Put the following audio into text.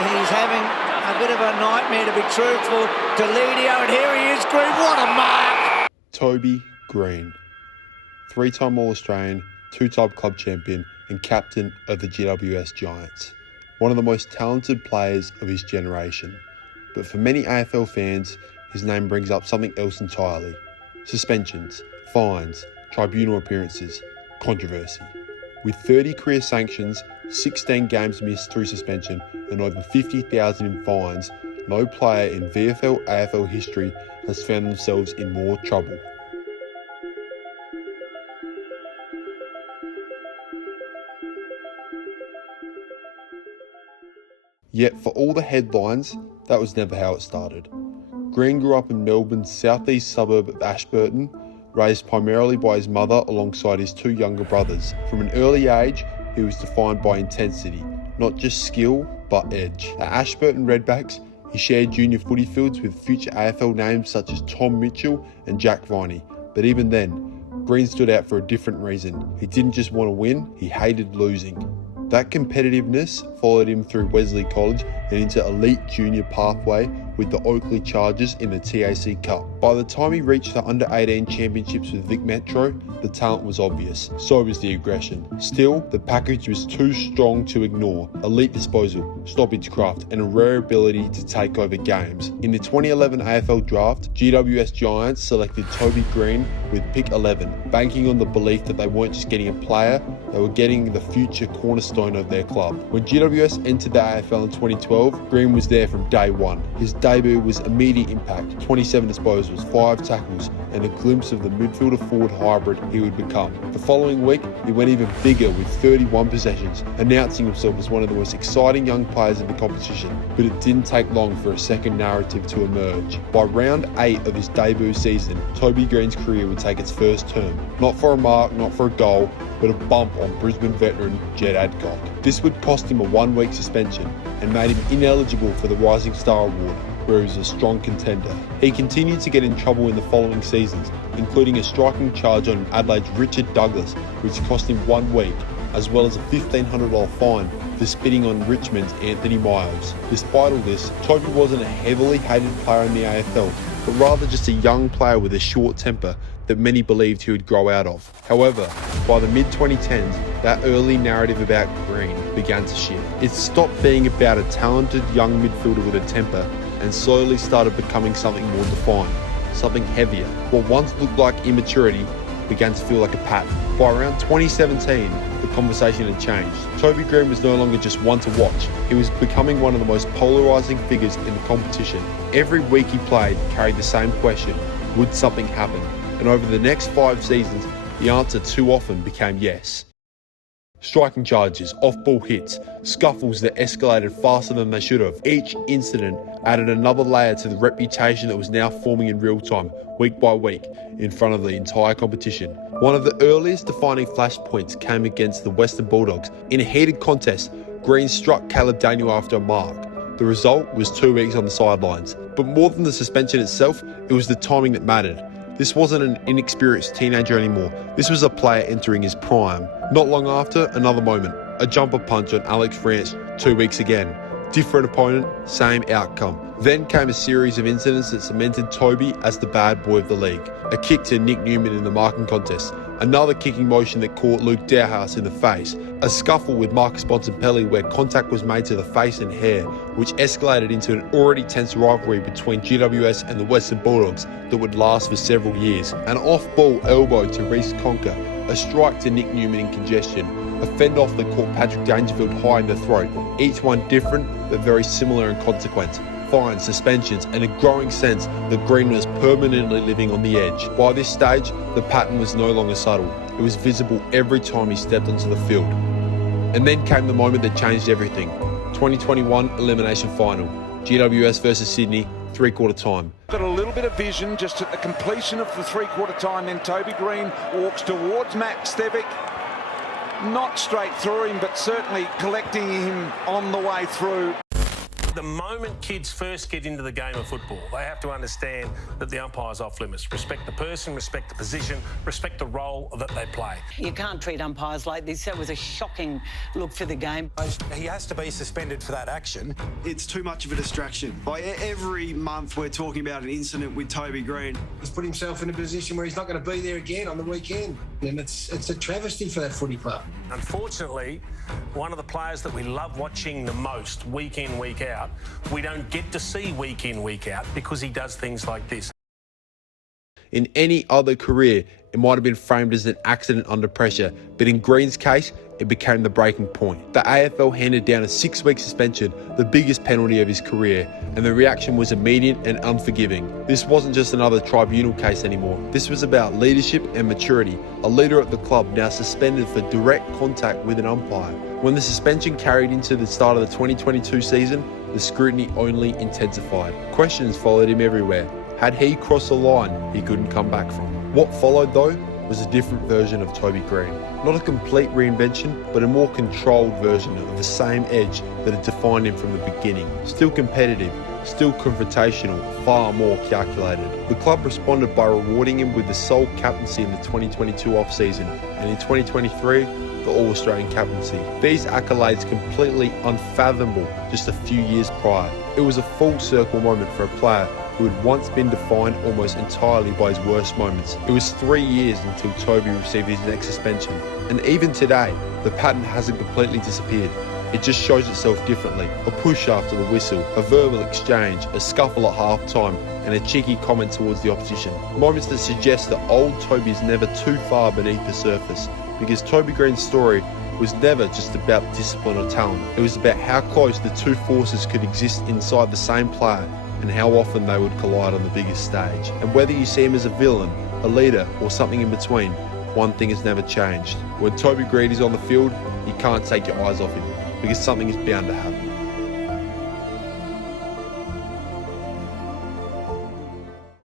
He's having a bit of a nightmare, to be truthful. Deledio, and here he is, Greene. What a mark! Toby Greene, 3-time All-Australian, 2-time club champion and captain of the GWS Giants. One of the most talented players of his generation. But for many AFL fans, his name brings up something else entirely. Suspensions, fines, tribunal appearances, controversy. With 30 career sanctions, 16 games missed through suspension and over 50,000 in fines, no player in VFL AFL history has found themselves in more trouble. Yet for all the headlines, that was never how it started. Greene grew up in Melbourne's southeast suburb of Ashburton, raised primarily by his mother alongside his 2 younger brothers. From an early age, he was defined by intensity, not just skill, but edge. At Ashburton Redbacks, he shared junior footy fields with future AFL names such as Tom Mitchell and Jack Viney. But even then, Greene stood out for a different reason. He didn't just want to win, he hated losing. That competitiveness followed him through Wesley College and into elite junior pathway with the Oakley Chargers in the TAC Cup. By the time he reached the under-18 championships with Vic Metro, the talent was obvious. So was the aggression. Still, the package was too strong to ignore. Elite disposal, stoppage craft, and a rare ability to take over games. In the 2011 AFL Draft, GWS Giants selected Toby Greene with pick 11, banking on the belief that they weren't just getting a player, they were getting the future cornerstone of their club. When GWS entered the AFL in 2012, Greene was there from day one. His debut was immediate impact, 27 disposals, 5 tackles, and a glimpse of the midfielder-forward hybrid he would become. The following week, he went even bigger with 31 possessions, announcing himself as one of the most exciting young players in the competition. But it didn't take long for a second narrative to emerge. By round 8 of his debut season, Toby Greene's career would take its first turn. Not for a mark, not for a goal, but a bump on Brisbane veteran Jed Adcock. This would cost him a 1-week suspension and made him ineligible for the Rising Star Award, where he was a strong contender. He continued to get in trouble in the following seasons, including a striking charge on Adelaide's Richard Douglas, which cost him 1 week, as well as a $1,500 fine for spitting on Richmond's Anthony Miles. Despite all this, Toby wasn't a heavily hated player in the AFL, but rather just a young player with a short temper that many believed he would grow out of. However, by the mid-2010s, that early narrative about Greene began to shift. It stopped being about a talented young midfielder with a temper and slowly started becoming something more defined, something heavier. What once looked like immaturity began to feel like a pattern. By around 2017, the conversation had changed. Toby Greene was no longer just one to watch. He was becoming one of the most polarising figures in the competition. Every week he played carried the same question: would something happen? And over the next 5 seasons, the answer too often became yes. Striking charges, off-ball hits, scuffles that escalated faster than they should have. Each incident added another layer to the reputation that was now forming in real time, week by week, in front of the entire competition. One of the earliest defining flashpoints came against the Western Bulldogs. In a heated contest, Greene struck Caleb Daniel after a mark. The result was 2 weeks on the sidelines. But more than the suspension itself, it was the timing that mattered. This wasn't an inexperienced teenager anymore. This was a player entering his prime. Not long after, another moment. A jumper punch on Alex France 2 weeks again. Different opponent, same outcome. Then came a series of incidents that cemented Toby as the bad boy of the league. A kick to Nick Newman in the marking contest. Another kicking motion that caught Luke Dowhouse in the face. A scuffle with Marcus Bontempelli where contact was made to the face and hair, which escalated into an already tense rivalry between GWS and the Western Bulldogs that would last for several years. An off-ball elbow to Reece Conker. A strike to Nick Newman in congestion. A fend-off that caught Patrick Dangerfield high in the throat. Each one different, but very similar in consequence. Fines, suspensions, and a growing sense that Greene was permanently living on the edge. By this stage, the pattern was no longer subtle. It was visible every time he stepped onto the field. And then came the moment that changed everything. 2021 elimination final. GWS versus Sydney, 3/4 time. Got a little bit of vision just at the completion of the 3/4 time. Then Toby Greene walks towards Max Stevic. Not straight through him, but certainly collecting him on the way through. The moment kids first get into the game of football, they have to understand that the umpire's off limits. Respect the person, respect the position, respect the role that they play. You can't treat umpires like this. That was a shocking look for the game. He has to be suspended for that action. It's too much of a distraction. Like every month we're talking about an incident with Toby Greene. He's put himself in a position where he's not going to be there again on the weekend. And it's a travesty for that footy club. Unfortunately, one of the players that we love watching the most week in, week out, we don't get to see week in, week out because he does things like this. In any other career, it might have been framed as an accident under pressure, but in Greene's case, it became the breaking point. The AFL handed down a 6-week suspension, the biggest penalty of his career, and the reaction was immediate and unforgiving. This wasn't just another tribunal case anymore. This was about leadership and maturity. A leader at the club now suspended for direct contact with an umpire. When the suspension carried into the start of the 2022 season, the scrutiny only intensified. Questions followed him everywhere. Had he crossed a line he couldn't come back from? What followed though was a different version of Toby Greene. Not a complete reinvention, but a more controlled version of the same edge that had defined him from the beginning. Still competitive, still confrontational, far more calculated. The club responded by rewarding him with the sole captaincy in the 2022 off-season, and in 2023, the All-Australian captaincy. These accolades completely unfathomable just a few years prior. It was a full circle moment for a player who had once been defined almost entirely by his worst moments. It was 3 years until Toby received his next suspension, and even today, the pattern hasn't completely disappeared. It just shows itself differently. A push after the whistle, a verbal exchange, a scuffle at half-time, and a cheeky comment towards the opposition. Moments that suggest that old Toby is never too far beneath the surface, because Toby Greene's story was never just about discipline or talent. It was about how close the two forces could exist inside the same player and how often they would collide on the biggest stage. And whether you see him as a villain, a leader, or something in between, one thing has never changed. When Toby Greene is on the field, you can't take your eyes off him, because something is bound to happen.